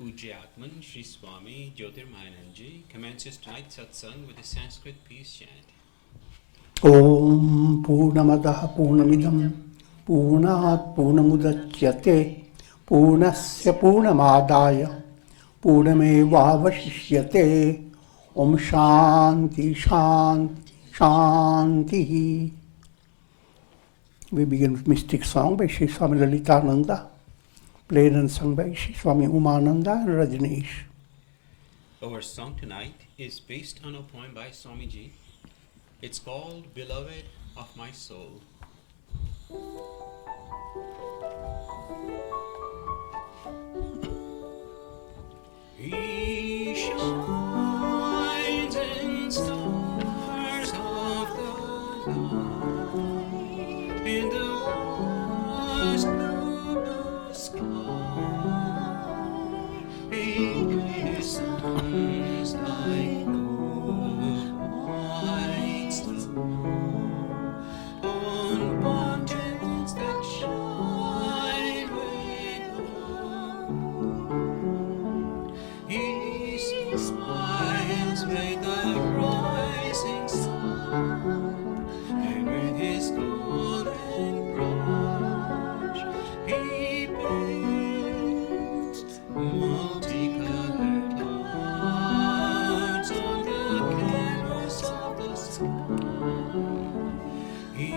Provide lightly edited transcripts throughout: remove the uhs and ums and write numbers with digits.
Pujyatman Sri Swami Jyotirmayananda commences tonight's Satsang with a Sanskrit peace chant. Om Purnamadaha Purnamidam Purnat Purnamudachyate Purnasya Purnamadaya Purnamevavashishyate Om Shanti Shanti Shanti. We begin with mystic song by Sri Swami Lalitananda, played and sung by Sri Swami Umananda and Rajneesh. Our song tonight is based on a poem by Swamiji. It's called Beloved of My Soul. He shines in stars of the light in the vast blue sky. He glistens like gold white snow on mountains that shine with gold. He smiles with the rising sun, and with his golden brush he paints multicolored clouds on the canvas of the sky. He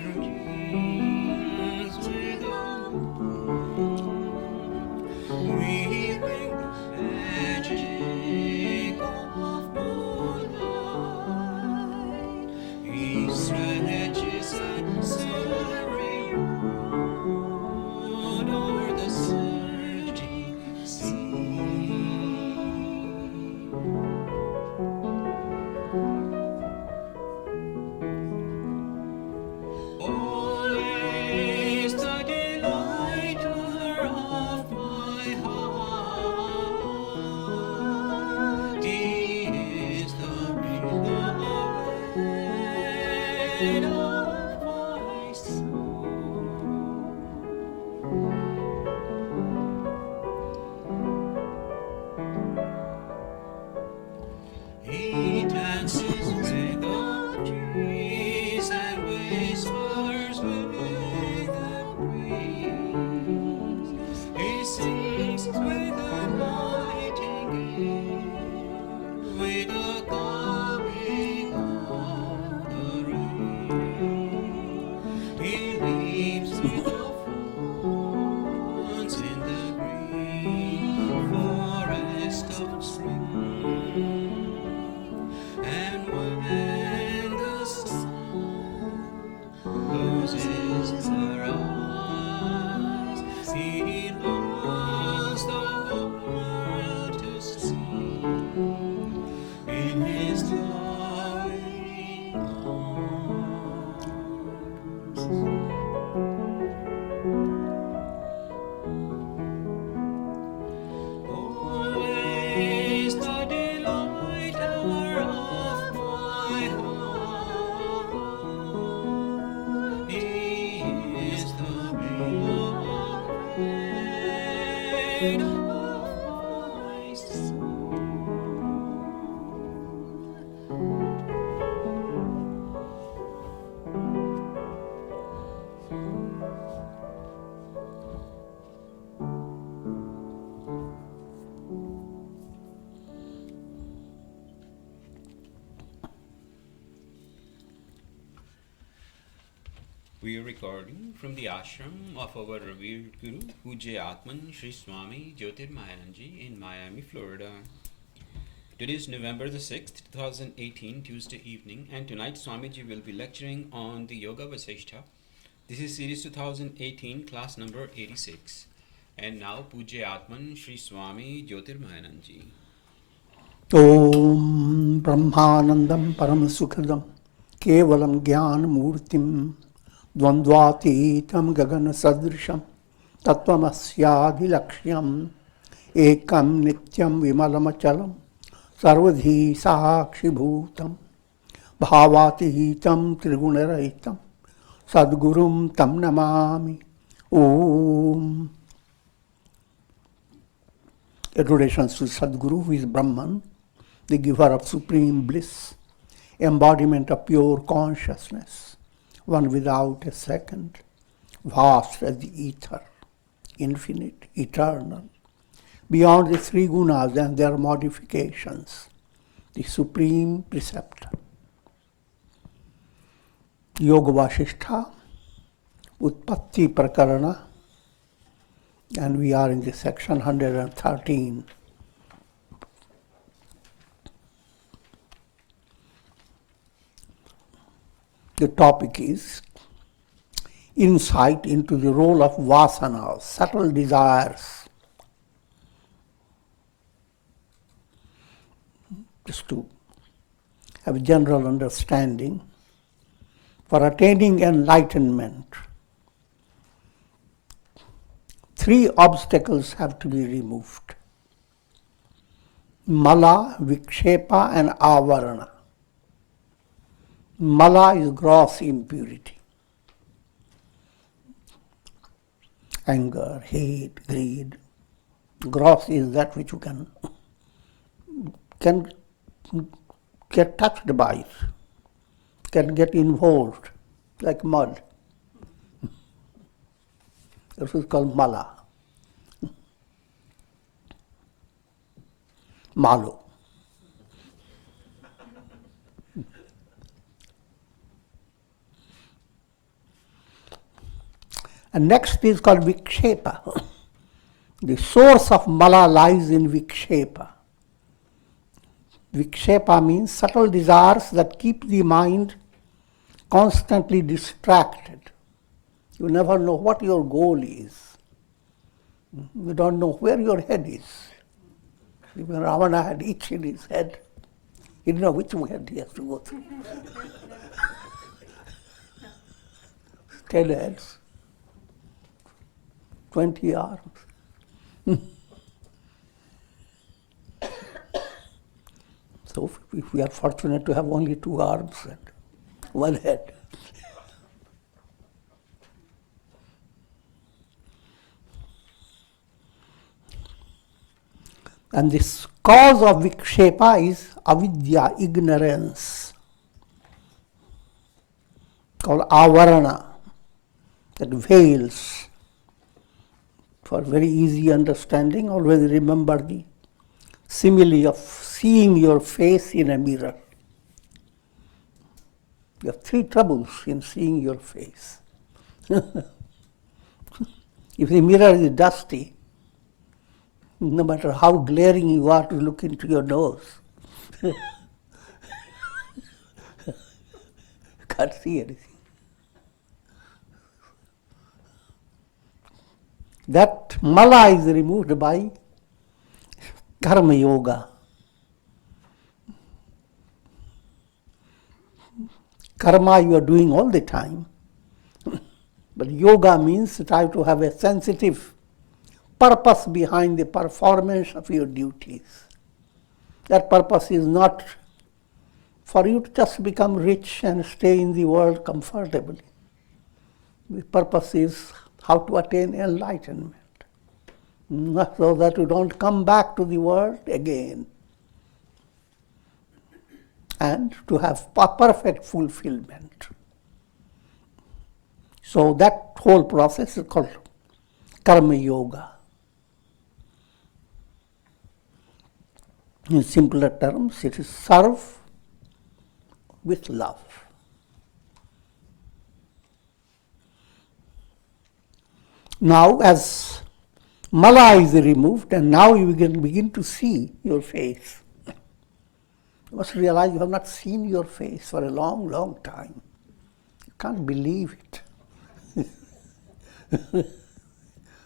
dreams with a weaving the magic of moonlight. He stretches a silvery road o'er the surging sea. Always the delighter of my heart, he is the beloved of my soul. He dances with the trees and whispers with the breeze. He sings with the nightingale, with the coming of the rain. He leaves with the fawns in the green forest of spring. And when the sun closes her eyes, he longs the world to see in his loving arms. Always the delighter of my heart, he is the beloved of my soul. We are recording from the ashram of our revered Guru, Pujyatman Sri Swami Jyotirmayananda in Miami, Florida. Today is November the 6th, 2018, Tuesday evening, and tonight Swamiji will be lecturing on the Yoga Vasistha. This is series 2018, class number 86. And now Pujyatman Sri Swami Jyotirmayananda. Om Brahmanandam Paramasukadam Kevalam Jnana Murtim Dvandvatitam Gagana Sadrisham Tattvamasya Lakshyam Ekam Nityam Vimalamachalam Sarvadhi Sakshi Bhutam Bhavatihitam Trigunaraitam Sadgurum Tam Namami Om. Adorations to Sadguru, who is Brahman, the giver of supreme bliss, embodiment of pure consciousness, one without a second, vast as the ether, infinite, eternal, beyond the three gunas and their modifications, the supreme preceptor. Yoga Vasistha, Utpatti Prakarana, and we are in the section 113. The topic is insight into the role of vasanas, subtle desires. Just to have a general understanding, for attaining enlightenment, 3 obstacles have to be removed: mala, vikshepa, and avarana. Mala is gross impurity. Anger, hate, greed. Gross is that which you can get touched by it, can get involved, like mud. This is called mala. Malo. And next is called vikshepa. The source of mala lies in vikshepa. Vikshepa means subtle desires that keep the mind constantly distracted. You never know what your goal is. You don't know where your head is. Even Ravana had itch in his head. He didn't know which head he has to go through. 10 heads, 20 arms. So if we are fortunate to have only 2 arms and 1 head. And this cause of vikshepa is avidya, ignorance, called avarana, that veils. For very easy understanding, always remember the simile of seeing your face in a mirror. You have 3 troubles in seeing your face. If the mirror is dusty, no matter how glaring you are to look into your nose, you can't see anything. That mala is removed by karma yoga. Karma you are doing all the time, but yoga means try to have a sensitive purpose behind the performance of your duties. That purpose is not for you to just become rich and stay in the world comfortably. The purpose is how to attain enlightenment, so that you don't come back to the world again, and to have perfect fulfillment. So that whole process is called karma yoga. In simpler terms, it is serve with love. Now, as mala is removed, and now you can begin to see your face. You must realize you have not seen your face for a long, long time. You can't believe it.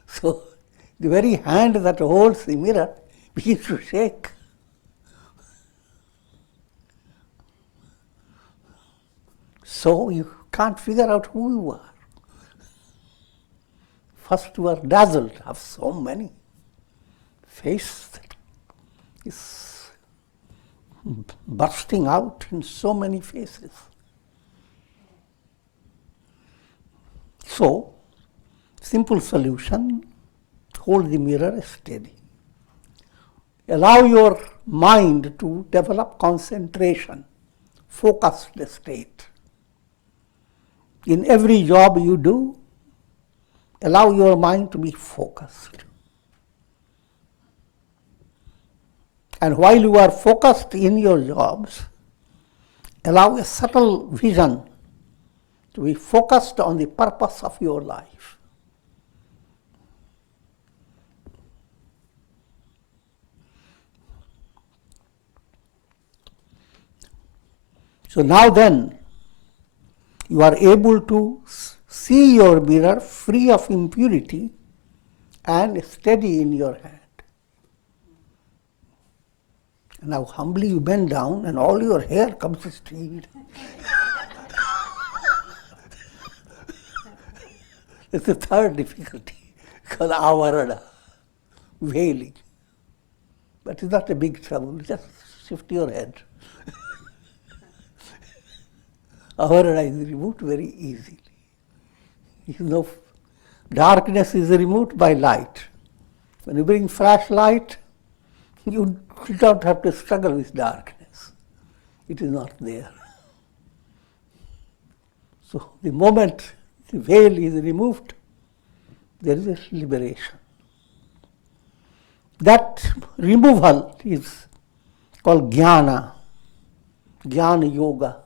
So, the very hand that holds the mirror begins to shake. So, you can't figure out who you are. First, you are dazzled of so many faces that is bursting out in so many faces. So, simple solution, hold the mirror steady. Allow your mind to develop concentration, focused state. In every job you do, allow your mind to be focused. And while you are focused in your jobs, allow a subtle vision to be focused on the purpose of your life. So now then, you are able to see your mirror free of impurity and steady in your hand. And now humbly you bend down and all your hair comes straight. It's the third difficulty, because avarana, veiling. But it's not a big trouble, just shift your head. Avarana is removed very easily. You know, darkness is removed by light. When you bring flashlight, you don't have to struggle with darkness. It is not there. So the moment the veil is removed, there is a liberation. That removal is called jnana, jnana yoga.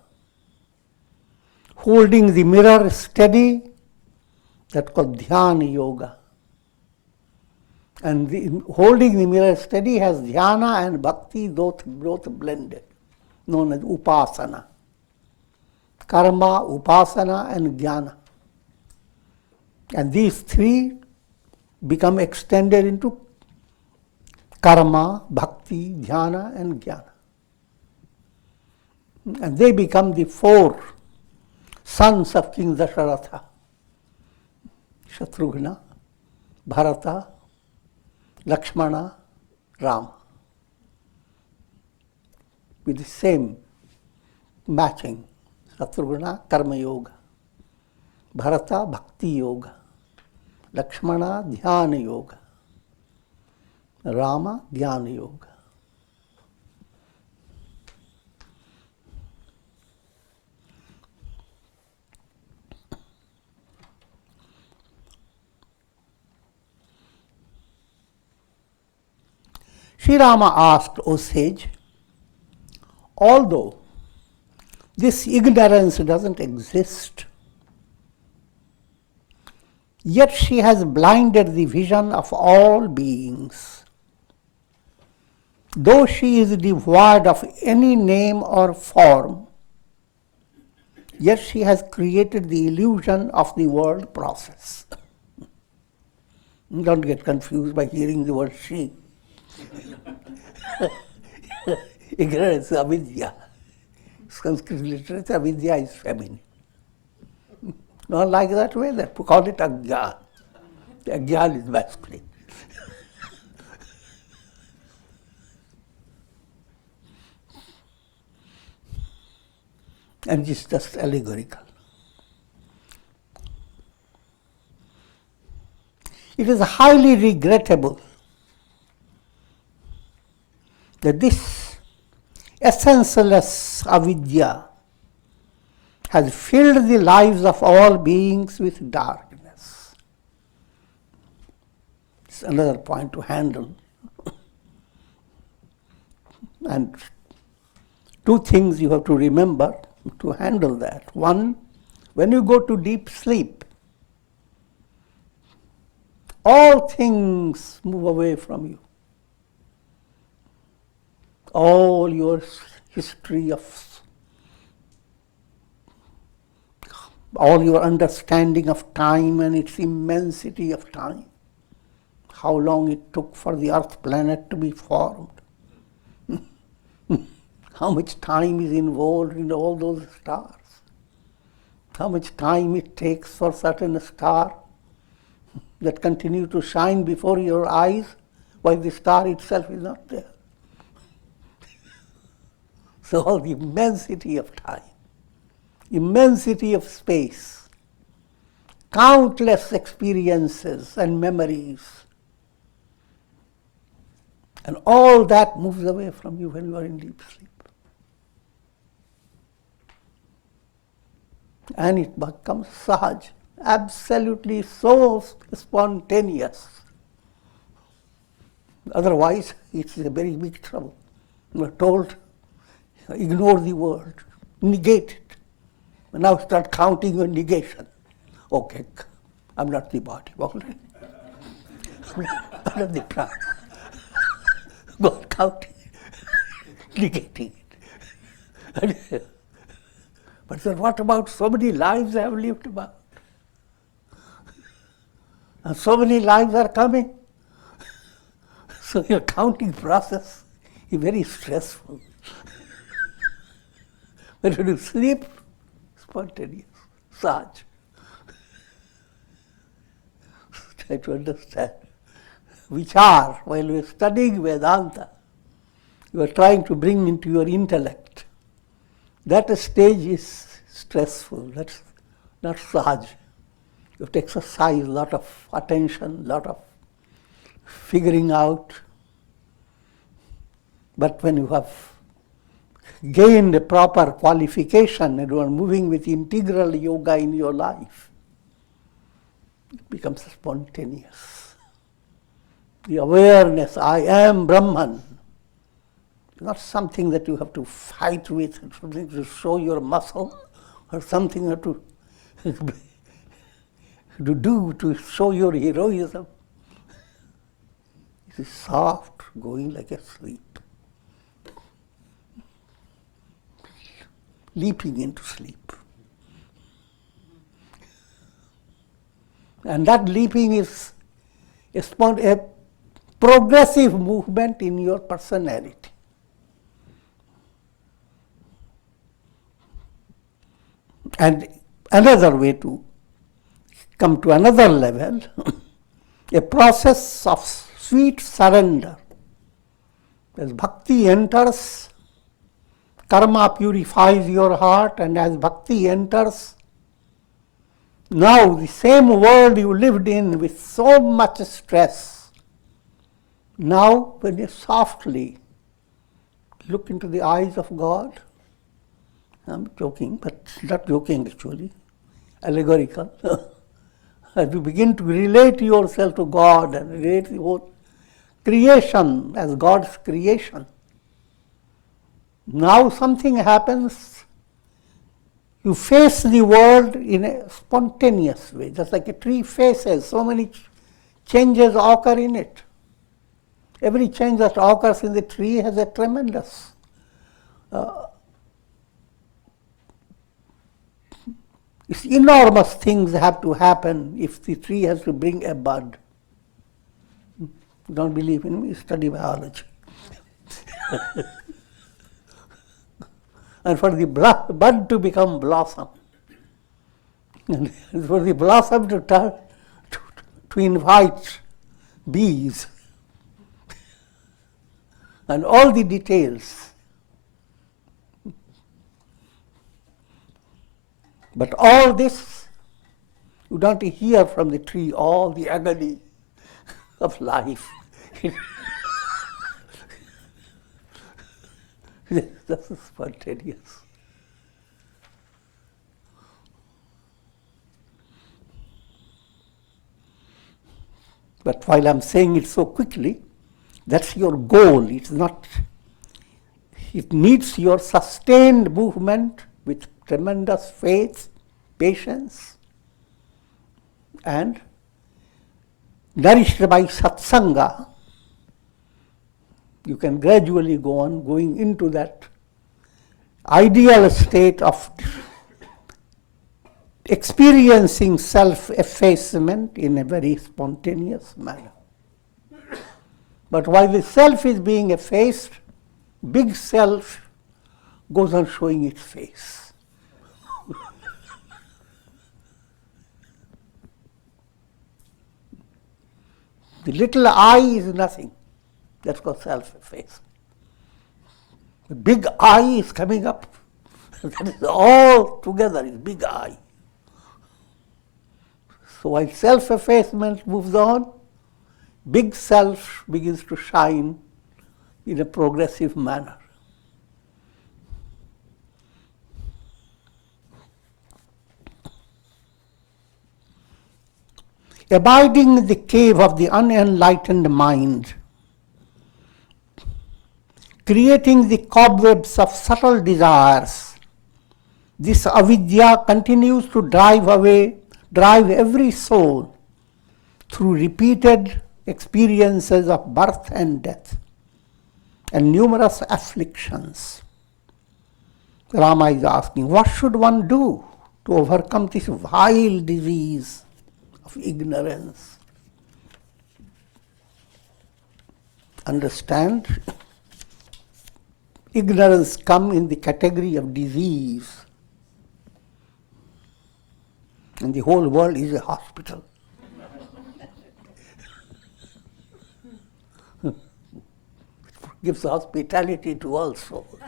Holding the mirror steady, that's called dhyana yoga. And holding the mirror steady has dhyana and bhakti both blended, known as upasana. Karma, upasana and jnana. And these three become extended into karma, bhakti, dhyana and jnana. And they become the four sons of King Dasharatha: Shatrughna, Bharata, Lakshmana, Rama, with the same matching. Shatrughna, Karma Yoga; Bharata, Bhakti Yoga; Lakshmana, Dhyana Yoga; Rama, Jnana Yoga. Sri Rama asked, O sage, although this ignorance doesn't exist, yet she has blinded the vision of all beings. Though she is devoid of any name or form, yet she has created the illusion of the world process. Don't get confused by hearing the word she. Ignorance, avidya. Sanskrit literature, avidya is feminine. Not like that way, they call it agyan. Agyan is masculine. And it's just allegorical. It is highly regrettable that this essenceless avidya has filled the lives of all beings with darkness. It's another point to handle. And two things you have to remember to handle that. One, when you go to deep sleep, all things move away from you. All your history of, all your understanding of time and its immensity of time, how long it took for the earth planet to be formed, how much time is involved in all those stars, how much time it takes for certain star that continue to shine before your eyes while the star itself is not there. So all the immensity of time, immensity of space, countless experiences and memories, And all that moves away from you when you are in deep sleep. And it becomes sahaj, absolutely so spontaneous. Otherwise, it's a very big trouble. You are told, ignore the world, negate it. Now start counting your negation. Okay, I'm not the body. Okay. I'm not the prana. Go on counting, negating it. But then what about so many lives I have lived about? And so many lives are coming. So your counting process is very stressful. But when you sleep, spontaneous, sahaj. Try to understand. Vichar, while you are studying Vedanta, you are trying to bring into your intellect. That stage is stressful, that's not sahaj. You have to exercise a lot of attention, a lot of figuring out. But when you have gained a proper qualification and you are moving with integral yoga in your life, it becomes spontaneous. The awareness, I am Brahman, not something that you have to fight with, something to show your muscle, or something to do to show your heroism. It is soft, going like a sleep, leaping into sleep. And that leaping is a progressive movement in your personality. And another way to come to another level, a process of sweet surrender. As bhakti enters, karma purifies your heart, and as bhakti enters, now the same world you lived in with so much stress, now when you softly look into the eyes of God, I'm joking, but not joking actually, allegorical. As you begin to relate yourself to God and relate the whole creation as God's creation, now something happens. You face the world in a spontaneous way, just like a tree faces. So many changes occur in it. Every change that occurs in the tree has a tremendous enormous things have to happen if the tree has to bring a bud. Don't believe in me, study biology. And for the bud to become blossom, and for the blossom to turn to invite bees, and all the details. But all this, you don't hear from the tree all the agony of life. This is spontaneous. But while I'm saying it so quickly, that's your goal. It's not. It needs your sustained movement with tremendous faith, patience, and nourished by satsanga, you can gradually go on going into that ideal state of experiencing self-effacement in a very spontaneous manner. But while the self is being effaced, big self goes on showing its face. The little I is nothing. That's called self-effacement. The big I is coming up. That is all together is big I. So while self-effacement moves on, big self begins to shine in a progressive manner. Abiding in the cave of the unenlightened mind, creating the cobwebs of subtle desires, this avidya continues to drive every soul through repeated experiences of birth and death and numerous afflictions. Rama is asking, what should one do to overcome this vile disease of ignorance? Understand, ignorance comes in the category of disease, and the whole world is a hospital. Gives hospitality to all souls.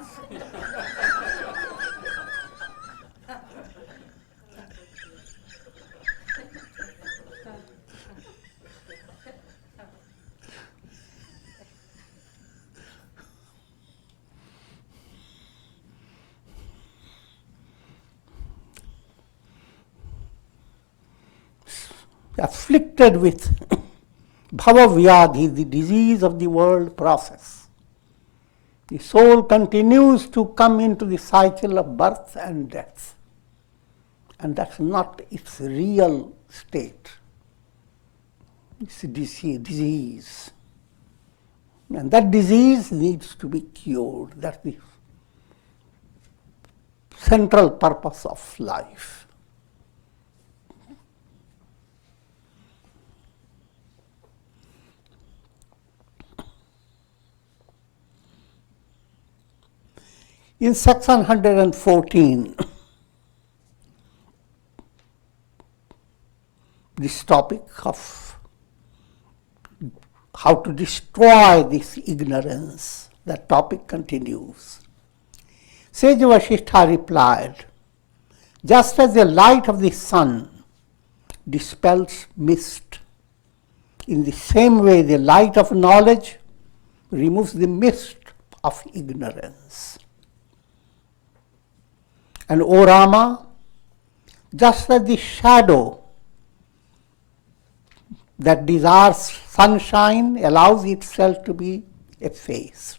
Afflicted with bhava-vyadhi, the disease of the world process, the soul continues to come into the cycle of birth and death. And that's not its real state. It's a disease. And that disease needs to be cured. That's the central purpose of life. In section 114, this topic of how to destroy this ignorance, that topic continues. Sage Vasistha replied, just as the light of the sun dispels mist, in the same way the light of knowledge removes the mist of ignorance. And O Rama, just as the shadow that desires sunshine allows itself to be effaced,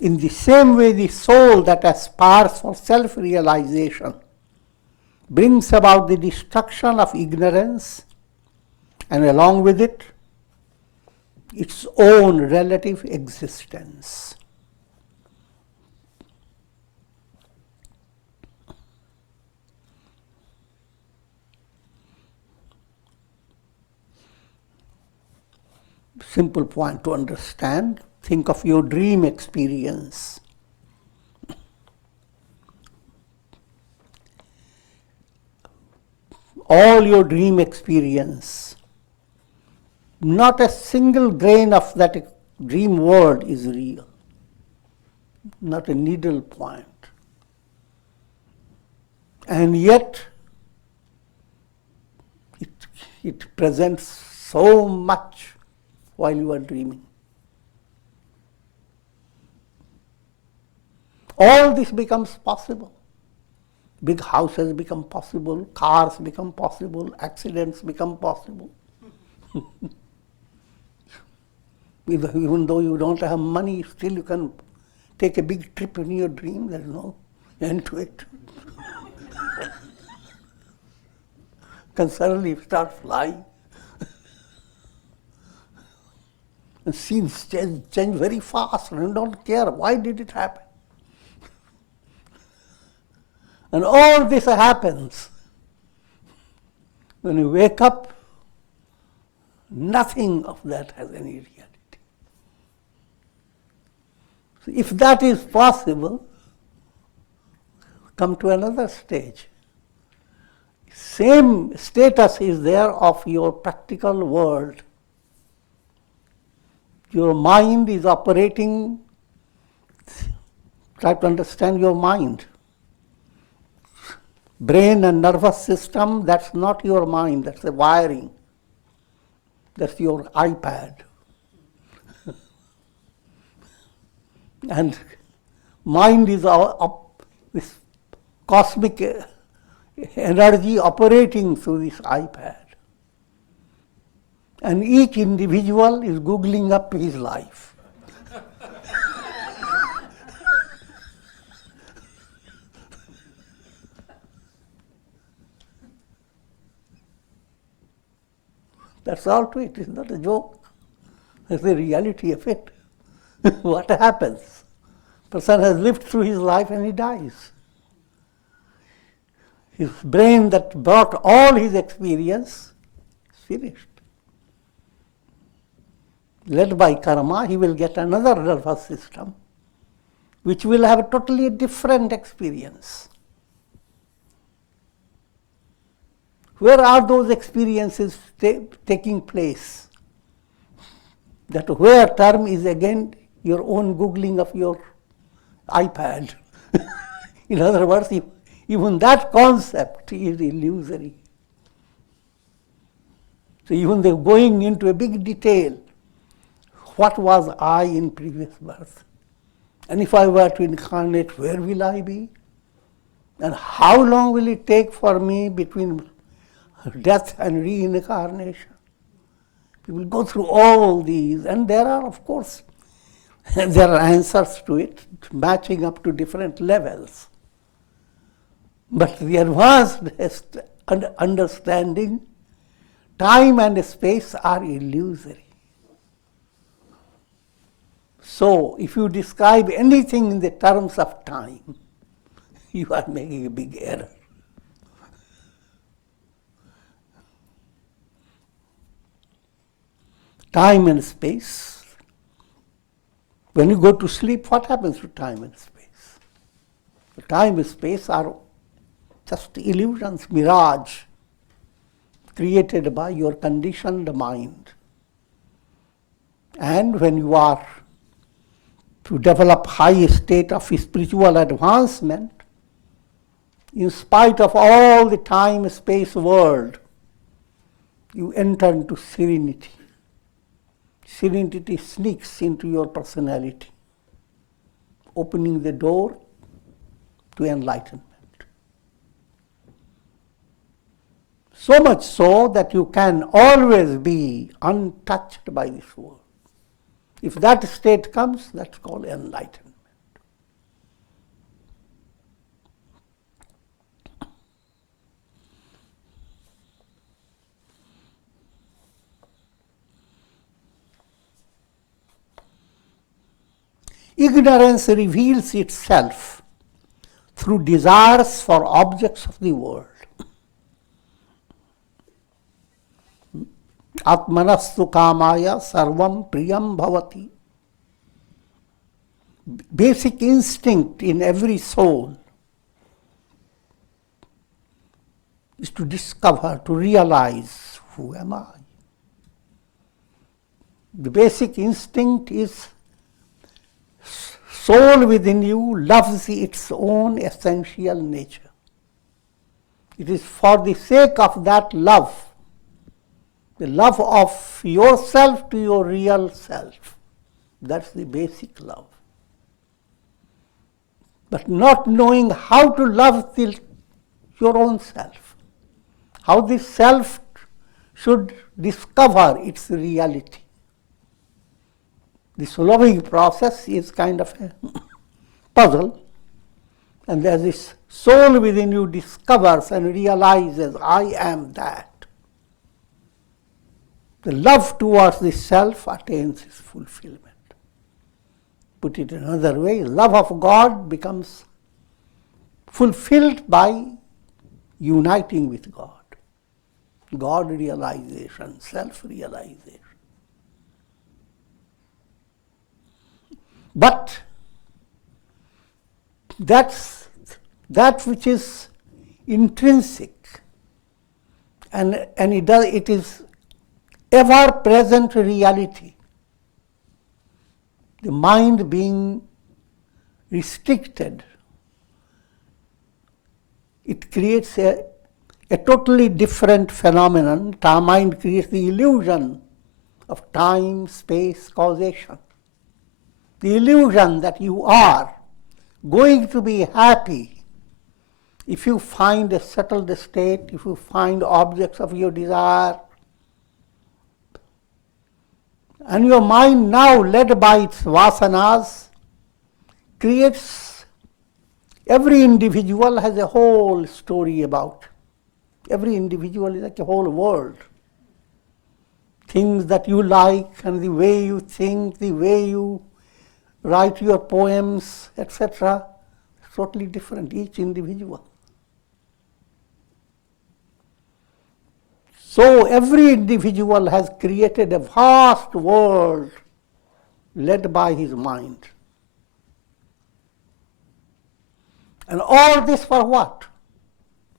in the same way the soul that aspires for self-realization brings about the destruction of ignorance and along with it its own relative existence. Simple point to understand. Think of your dream experience. All your dream experience, not a single grain of that dream world is real. Not a needle point. And yet, it presents so much while you are dreaming. All this becomes possible. Big houses become possible, cars become possible, accidents become possible. Even though you don't have money, still you can take a big trip in your dream, there's no end to it. Can suddenly start flying. And scenes change very fast and you don't care why did it happen. And all this happens. When you wake up, nothing of that has any reality. So if that is possible, come to another stage. Same status is there of your practical world. Your mind is operating, try to understand your mind. Brain and nervous system, that's not your mind, that's the wiring. That's your iPad. And mind is this cosmic energy operating through this iPad. And each individual is googling up his life. That's all to it. It's not a joke. It's the reality of it. What happens? Person has lived through his life and he dies. His brain that brought all his experience is finished. Led by karma, he will get another nervous system which will have a totally different experience. Where are those experiences taking place? That where term is again your own googling of your iPad. In other words, even that concept is illusory. So even they're going into a big detail. What was I in previous birth? And if I were to incarnate, where will I be? And how long will it take for me between death and reincarnation? People go through all these, and there are, of course, there are answers to it, matching up to different levels. But the advanced understanding, time and space are illusory. So, if you describe anything in the terms of time, you are making a big error. Time and space. When you go to sleep, what happens to time and space? The time and space are just illusions, mirage, created by your conditioned mind. And when you are to develop high state of spiritual advancement, in spite of all the time-space world, you enter into serenity. Serenity sneaks into your personality, opening the door to enlightenment. So much so that you can always be untouched by this world. If that state comes, that's called enlightenment. Ignorance reveals itself through desires for objects of the world. Atmanastu kamaya sarvam priyam bhavati. Basic instinct in every soul is to discover, to realize, who am I? The basic instinct is soul within you loves its own essential nature. It is for the sake of that love, the love of yourself to your real self. That's the basic love. But not knowing how to love your own self, how the self should discover its reality. This loving process is kind of a puzzle, and as this soul within you discovers and realizes, I am that, the love towards the self attains its fulfillment. Put it another way, love of God becomes fulfilled by uniting with God. God realization, self-realization. But that's that which is intrinsic, and it is ever-present reality. The mind being restricted, it creates a totally different phenomenon. Mind creates the illusion of time, space, causation. the illusion that you are going to be happy if you find a settled state, if you find objects of your desire, and your mind now led by its vasanas creates, every individual has a whole story about. Every individual is like a whole world. Things that you like and the way you think, the way you write your poems, etc. Totally different, each individual. So every individual has created a vast world led by his mind. And all this for what?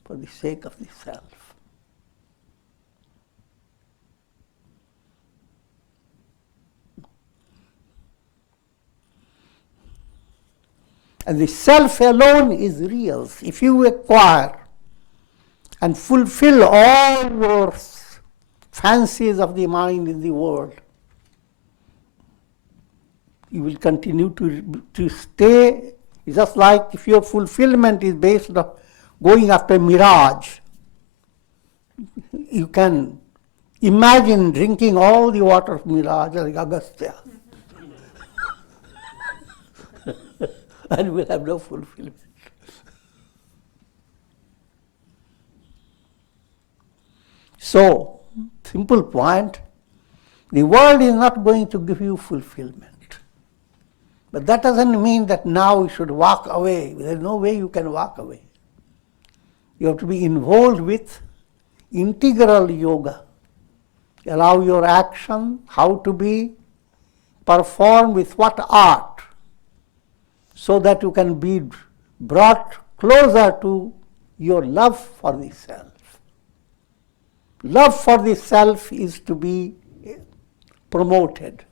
For the sake of the self. And the self alone is real. If you acquire and fulfill all your fancies of the mind in the world, you will continue to stay, just like if your fulfillment is based on going after mirage. You can imagine drinking all the water of mirage like Agastya. And you will have no fulfillment. So, simple point, the world is not going to give you fulfillment. But that doesn't mean that now you should walk away. There is no way you can walk away. You have to be involved with integral yoga. Allow your action, how to be performed with what art, so that you can be brought closer to your love for the self. Love for the self is to be promoted.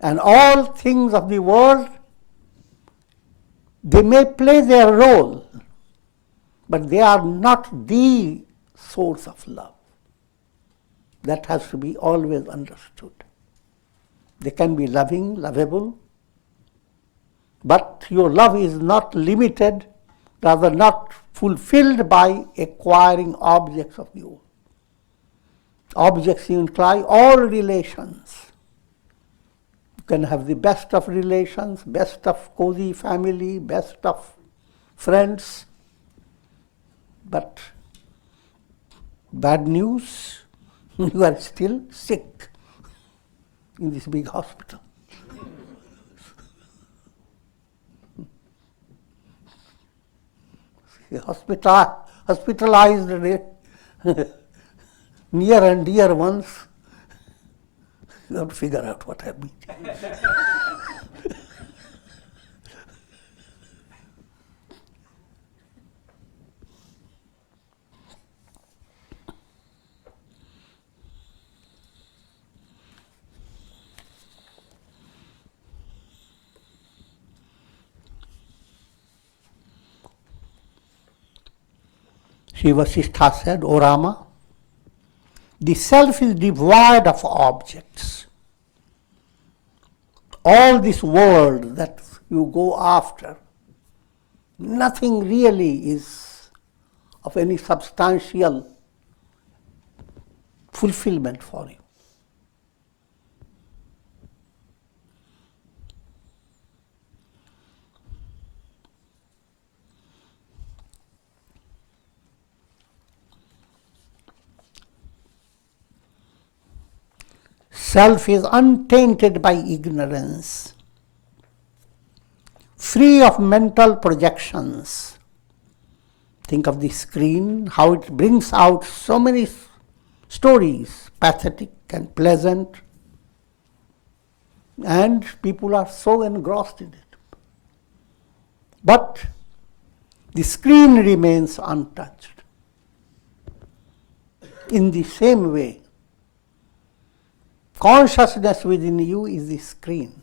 And all things of the world, they may play their role, but they are not the source of love. That has to be always understood. They can be loving, lovable, but your love is not limited, rather not fulfilled by acquiring objects of the world. Objects imply all relations. You can have the best of relations, best of cozy family, best of friends, but bad news, you are still sick in this big hospital. Hospitalized near and dear ones, you have to figure out what I mean. Yoga Vasistha said, O Rama, the self is devoid of objects. All this world that you go after, nothing really is of any substantial fulfillment for you. Self is untainted by ignorance, free of mental projections. Think of the screen, how it brings out so many stories, pathetic and pleasant, and people are so engrossed in it. But the screen remains untouched. In the same way, consciousness within you is the screen.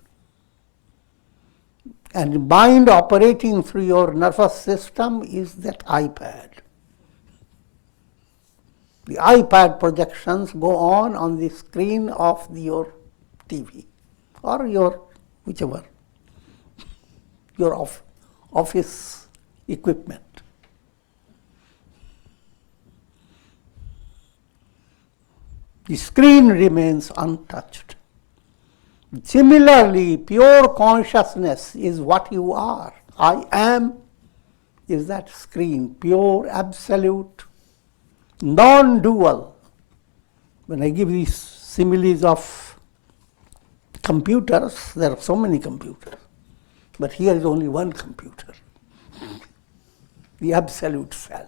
And the mind operating through your nervous system is that iPad. The iPad projections go on the screen of your TV or your whichever, your office equipment. The screen remains untouched. Similarly, pure consciousness is what you are. I am is that screen, pure, absolute, non-dual. When I give these similes of computers, there are so many computers, but here is only one computer, the absolute self.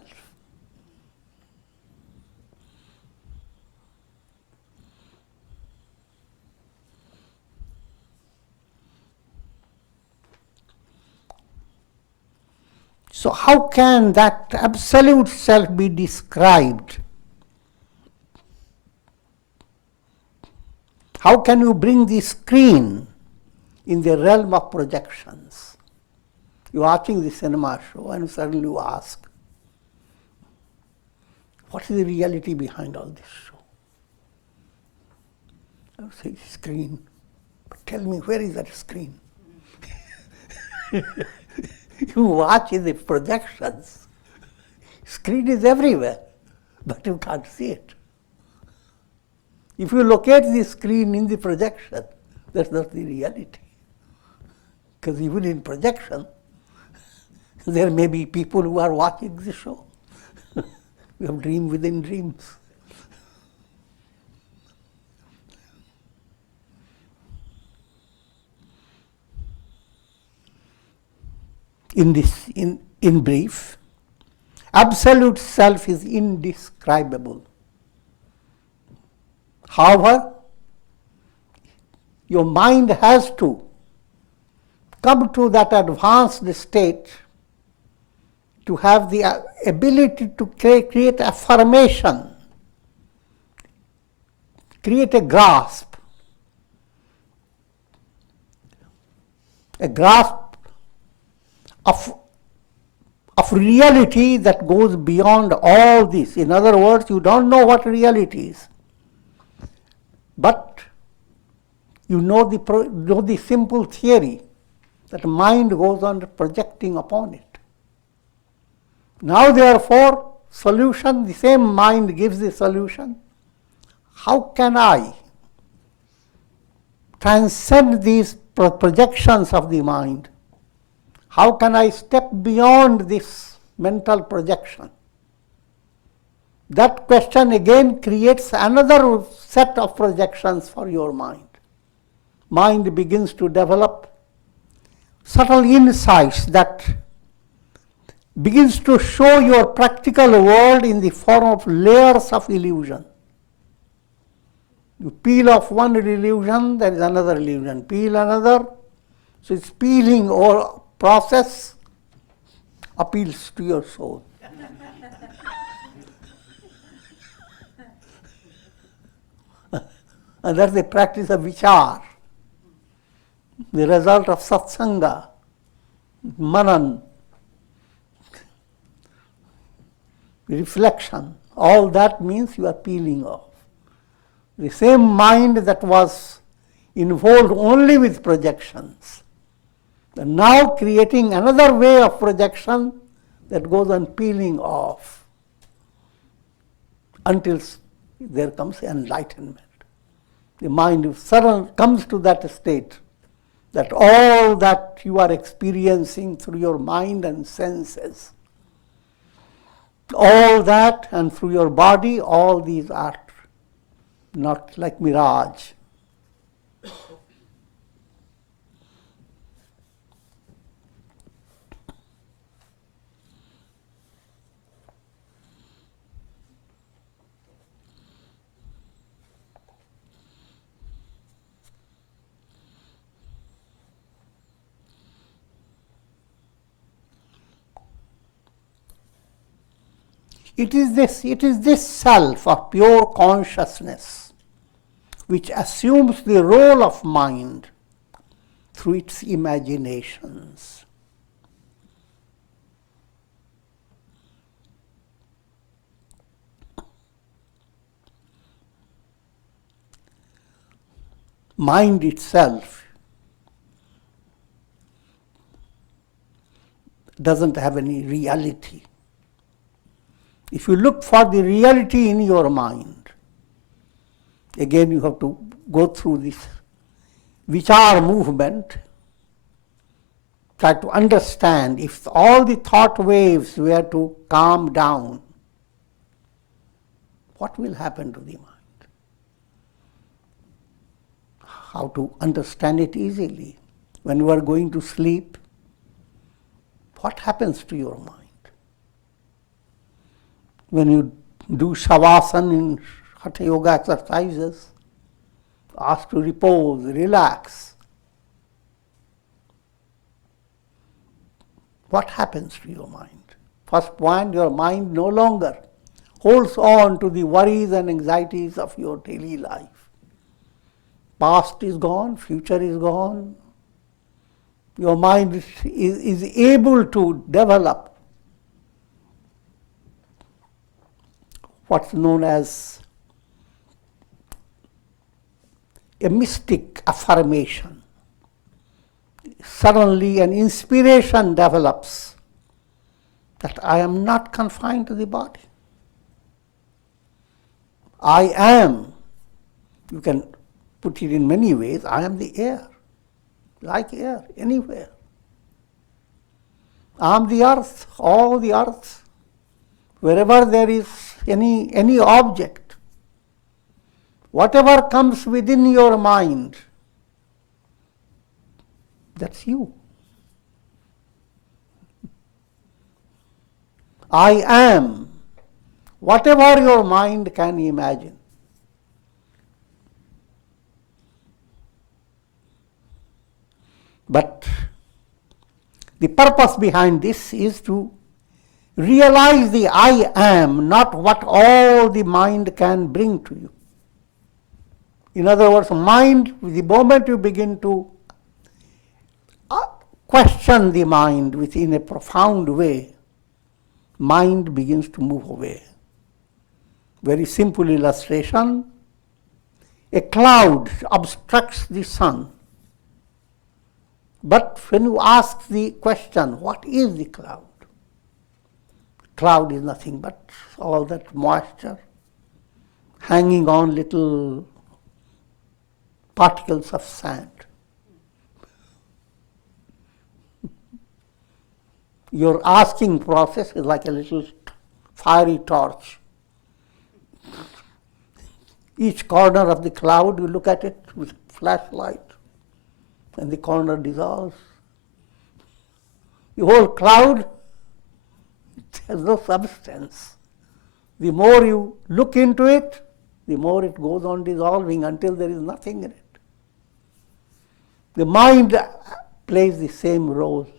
So how can that absolute self be described? How can you bring the screen in the realm of projections? You're watching the cinema show and suddenly you ask, what is the reality behind all this show? I would say, screen. But tell me, where is that screen? You watch in the projections. Screen is everywhere, but you can't see it. If you locate the screen in the projection, that's not the reality. Because even in projection, there may be people who are watching the show. We have dream within dreams. In brief, absolute self is indescribable. However, your mind has to come to that advanced state to have the ability to create affirmation, create a grasp of reality that goes beyond all this. In other words, you don't know what reality is, but you know the simple theory that mind goes on projecting upon it. Now, therefore, solution, the same mind gives the solution. How can I transcend these projections of the mind? How can I step beyond this mental projection? That question again creates another set of projections for your mind. Mind begins to develop subtle insights that begins to show your practical world in the form of layers of illusion. You peel off one illusion, there is another illusion. Peel another. So it's peeling or process appeals to your soul. And that's the practice of vichar, the result of satsanga, manan, reflection. All that means you are peeling off. The same mind that was involved only with projections, and now creating another way of projection that goes on peeling off until there comes enlightenment. The mind suddenly comes to that state that all that you are experiencing through your mind and senses, all that and through your body, all these are not like mirage. It is this self of pure consciousness which assumes the role of mind through its imaginations. mind itself doesn't have any reality. If you look for the reality in your mind, again you have to go through this vichar movement, try to understand if all the thought waves were to calm down, what will happen to the mind? How to understand it easily. When you are going to sleep, what happens to your mind? When you do shavasana in Hatha Yoga exercises, ask to repose, relax. What happens to your mind? First point, your mind no longer holds on to the worries and anxieties of your daily life. Past is gone, future is gone. Your mind is able to develop what's known as a mystic affirmation. Suddenly an inspiration develops that I am not confined to the body. I am, you can put it in many ways, I am the air, like air, anywhere. I am the earth, all the earth. Wherever there is any object, whatever comes within your mind, that's you. I am, whatever your mind can imagine. But the purpose behind this is to realize the I am, not what all the mind can bring to you. In other words, mind, the moment you begin to question the mind within a profound way, mind begins to move away. Very simple illustration, a cloud obstructs the sun. But when you ask the question, what is the cloud? Cloud is nothing but all that moisture hanging on little particles of sand. Your asking process is like a little fiery torch. Each corner of the cloud, you look at it with a flashlight, and the corner dissolves. The whole cloud has no substance. The more you look into it, the more it goes on dissolving until there is nothing in it. The mind plays the same role.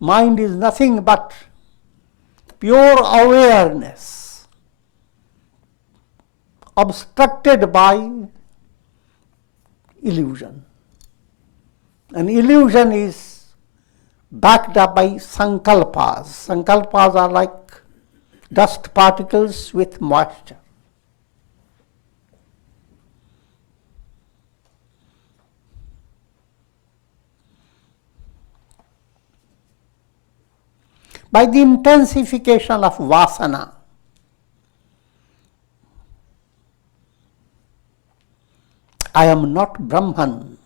Mind is nothing but pure awareness, obstructed by illusion. An illusion is backed up by sankalpas. Sankalpas are like dust particles with moisture. By the intensification of vasana, I am not Brahman.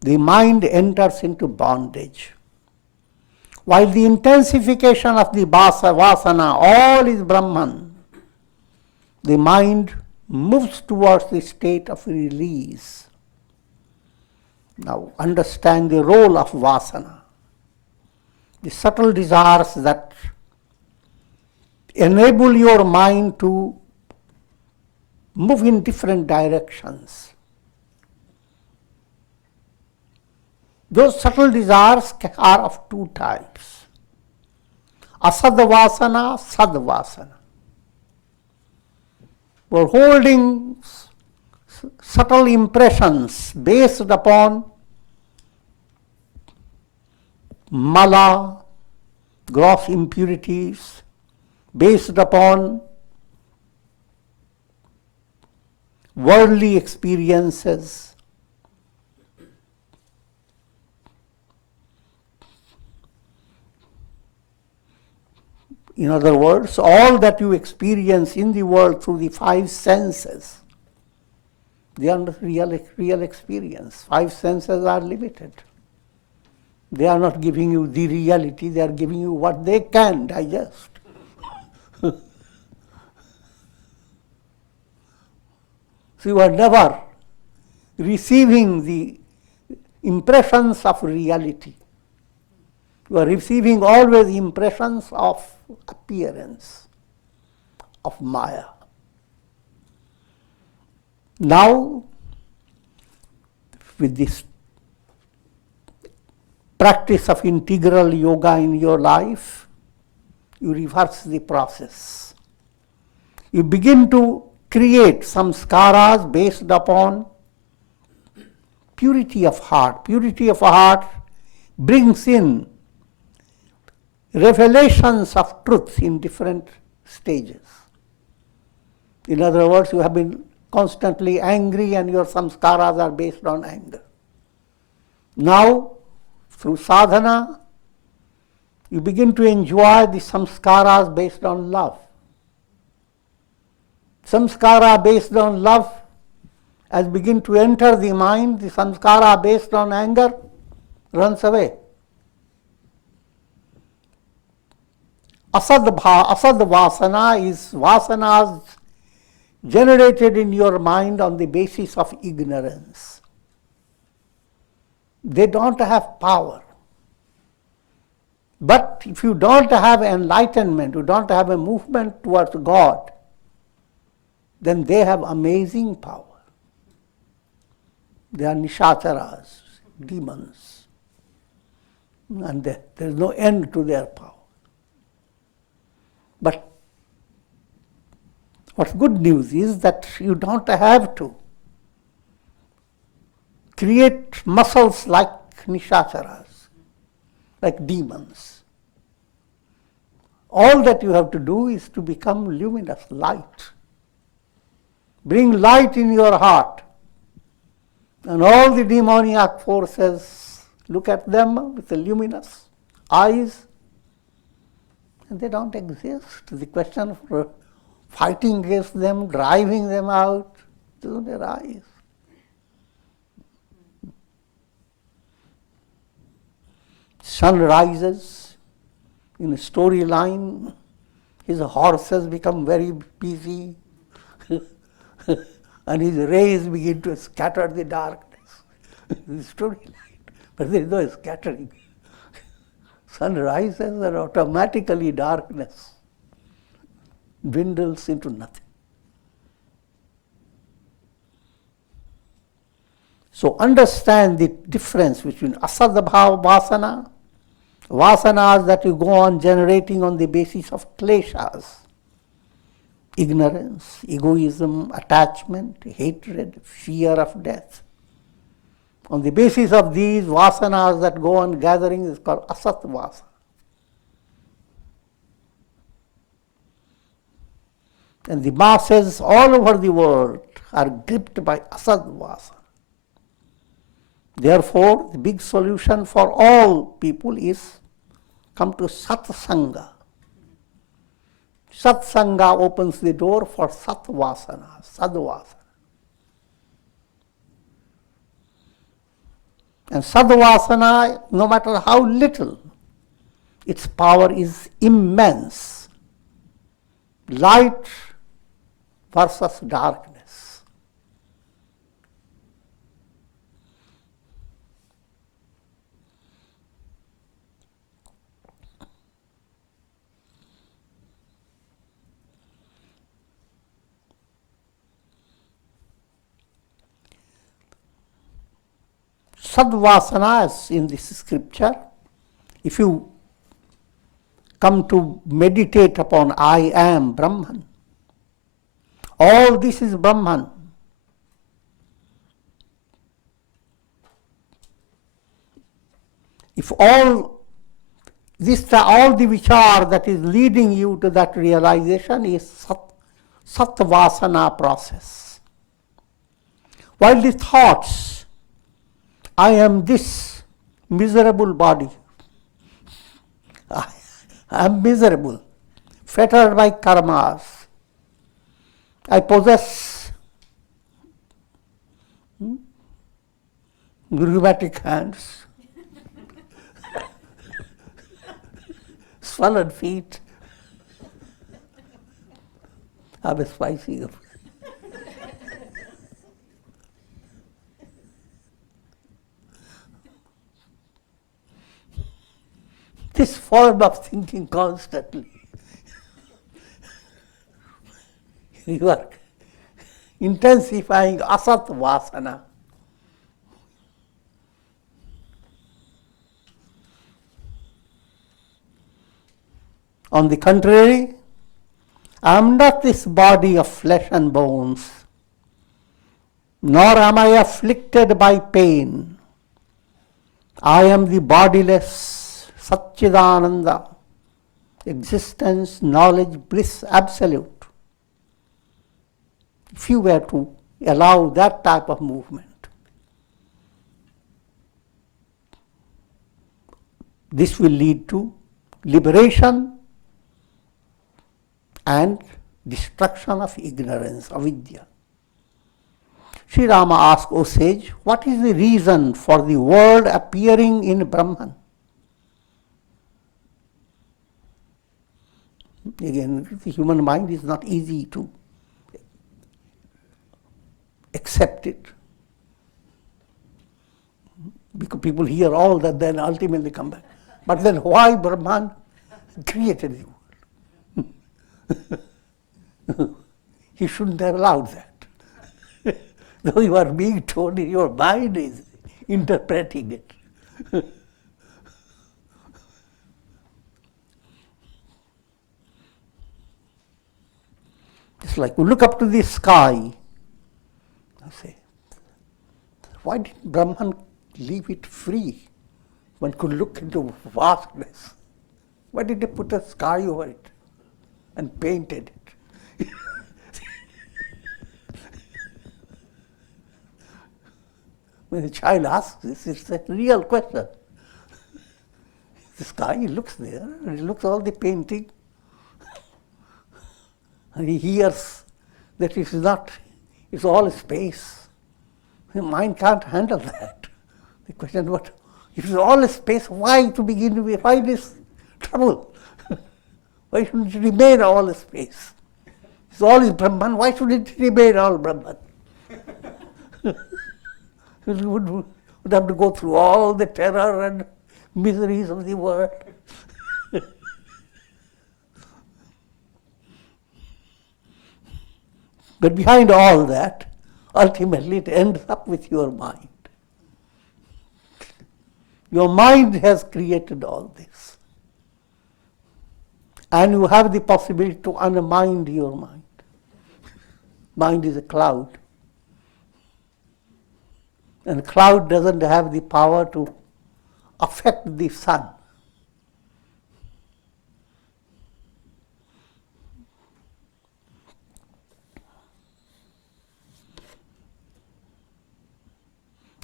The mind enters into bondage. While the intensification of the vasana, all is Brahman, the mind moves towards the state of release. Now understand the role of vasana. The subtle desires that enable your mind to move in different directions. Those subtle desires are of two types: asadvasana, sadvasana. We're holding subtle impressions based upon mala, gross impurities, based upon worldly experiences. In other words, all that you experience in the world through the five senses, they are not real experience. Five senses are limited. They are not giving you the reality, they are giving you what they can digest. So you are never receiving the impressions of reality. You are receiving always impressions of appearance, of Maya. Now, with this practice of integral yoga in your life, you reverse the process. You begin to create samskaras based upon purity of heart. Purity of heart brings in revelations of truth in different stages. In other words, you have been constantly angry and your samskaras are based on anger. Now, through sadhana, you begin to enjoy the samskaras based on love. Samskara based on love, as begin to enter the mind, the samskara based on anger runs away. Asad vasana is vasanas generated in your mind on the basis of ignorance. They don't have power. But if you don't have enlightenment, you don't have a movement towards God, then they have amazing power. They are nishacharas, demons, and there is no end to their power. But what's good news is that you don't have to create muscles like nishacharas, like demons. All that you have to do is to become luminous, light. Bring light in your heart. And all the demoniac forces, look at them with the luminous eyes, and they don't exist. The question of fighting against them, driving them out, doesn't arise. Sun rises in a storyline, his horses become very busy, and his rays begin to scatter the darkness. The storyline, but there is no scattering. Sun rises and automatically darkness dwindles into nothing. So understand the difference between asadabhava vasana, vasanas that you go on generating on the basis of kleshas, ignorance, egoism, attachment, hatred, fear of death. On the basis of these vasanas that go on gathering is called asat vasana. And the masses all over the world are gripped by asat vasana. Therefore, the big solution for all people is come to satsanga. Satsanga opens the door for satvasana, sadvasana. And sadvasana, no matter how little, its power is immense. Light versus darkness. Sadvasana, as in this scripture, if you come to meditate upon I am Brahman, all this is Brahman. If all the vichar that is leading you to that realization is satvasana process. While the thoughts, I am this miserable body, I am miserable, fettered by karmas, I possess rheumatic hands, swollen feet, I have a spicy. This form of thinking constantly, you are intensifying asat vasana. On the contrary, I am not this body of flesh and bones, nor am I afflicted by pain. I am the bodiless Satchidananda, existence, knowledge, bliss, absolute. If you were to allow that type of movement, this will lead to liberation and destruction of ignorance, avidya. Sri Rama asked, O sage, what is the reason for the word appearing in Brahman? Again, the human mind is not easy to accept it. Because people hear all that, then ultimately come back. But then why Brahman created the world? He shouldn't have allowed that. Though you are being told, your mind is interpreting it. It's like we look up to the sky. I say, why did Brahman leave it free? One could look into vastness. Why did he put a sky over it and painted it? When a child asks this, it's a real question. The sky, he looks there, and he looks all the painting, and he hears that it is not, it's all space. The mind can't handle that. The question, what? If it's all space, why to begin with? Why this trouble? Why shouldn't it remain all space? It's all Brahman, why should it remain all Brahman? You would have to go through all the terror and miseries of the world. But behind all that, ultimately it ends up with your mind. Your mind has created all this. And you have the possibility to unmind your mind. Mind is a cloud. And cloud doesn't have the power to affect the sun.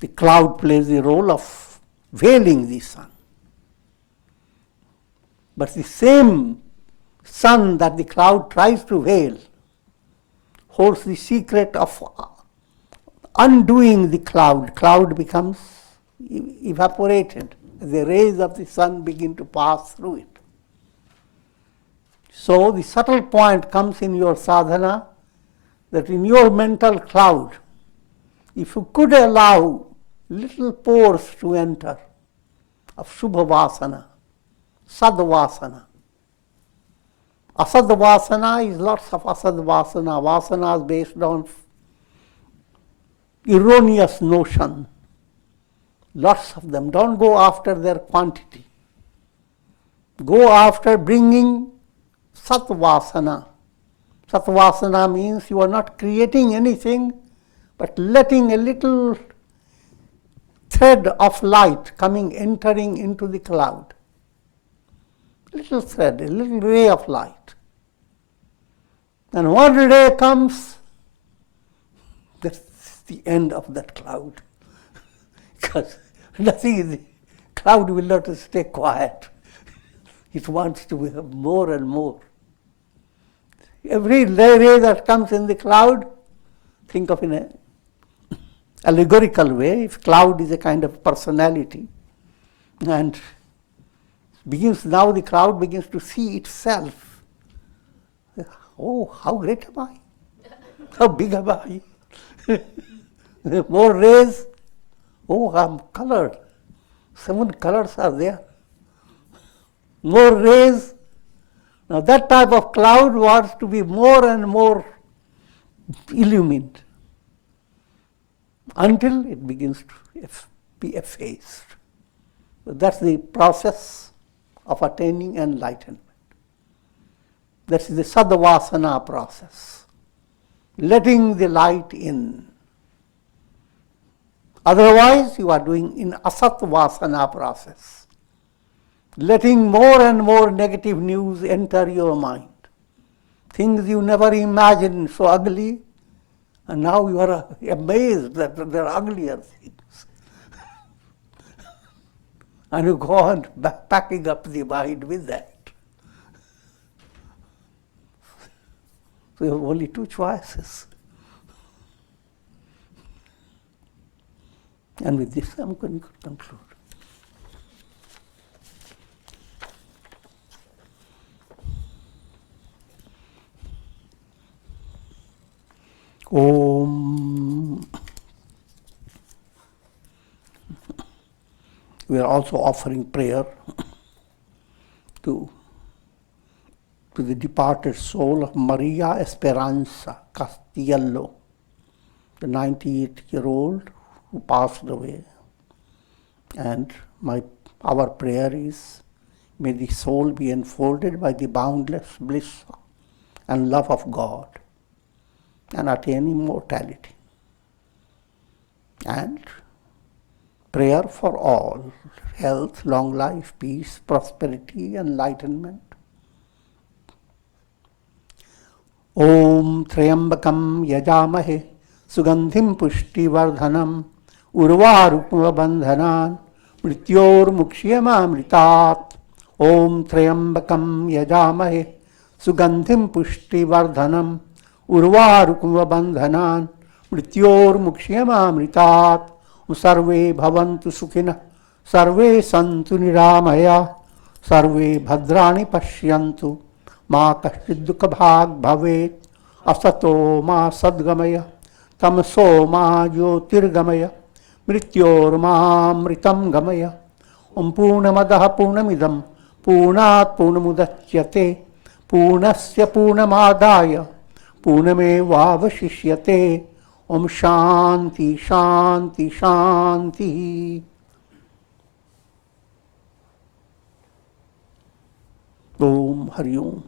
The cloud plays the role of veiling the sun. But the same sun that the cloud tries to veil holds the secret of undoing the cloud. Cloud becomes evaporated. The rays of the sun begin to pass through it. So the subtle point comes in your sadhana that in your mental cloud, if you could allow little pores to enter of Shubha Vasana, Sadvasana. Asadvasana is lots of Asadvasana. Vasanas based on erroneous notion. Lots of them. Don't go after their quantity. Go after bringing Satvasana. Satvasana means you are not creating anything, but letting a little thread of light entering into the cloud. Little thread, a little ray of light. And one ray comes, the It's the end of that cloud. Because nothing in the cloud will not stay quiet. It wants to have more and more. Every ray that comes in the cloud, think of in an allegorical way, if cloud is a kind of personality, and now the cloud begins to see itself. Oh, how great am I? How big am I? More rays. Oh, I'm colored. 7 colors are there. More rays. Now that type of cloud wants to be more and more illumined until it begins to be effaced. But that's the process of attaining enlightenment. That's the sadvasana process. Letting the light in. Otherwise, you are doing in asatvasana process. Letting more and more negative news enter your mind. Things you never imagined so ugly, and now you are amazed that there are uglier things. And you go on packing up the mind with that. So you have only 2 choices. And with this, I'm going to conclude. Om. We are also offering prayer to the departed soul of Maria Esperanza Castillo, the 98-year-old who passed away. And our prayer is, may the soul be enfolded by the boundless bliss and love of God and attain immortality. And prayer for all, health, long life, peace, prosperity, enlightenment. Om Triambakam Yajamahe Sugandhim Pushti Vardhanam Urvarukma Bandhanan Mrityor Mukshiyamamritat. Om Triambakam Yajamahe Sugandhim Pushti Vardhanam Urvarukma Bandhanan Mrityor Mukshiyamamritat. Sarve Bhavantu Sukhina Sarve Santu Niramaya Sarve Bhadrani Pashyantu Ma Kashchid Dukha Bhag Bhavet Asato Ma Sadgamaya Tamaso Ma Jyotirgamaya Mrityor Ma Amritam Gamaya Om Purnamadaha Purnamidam Purnat Purnamudachyate Purnasya Purnamadaya Purnameva Vashishyate. Om Shanti Shanti Shanti. Om Hari Om.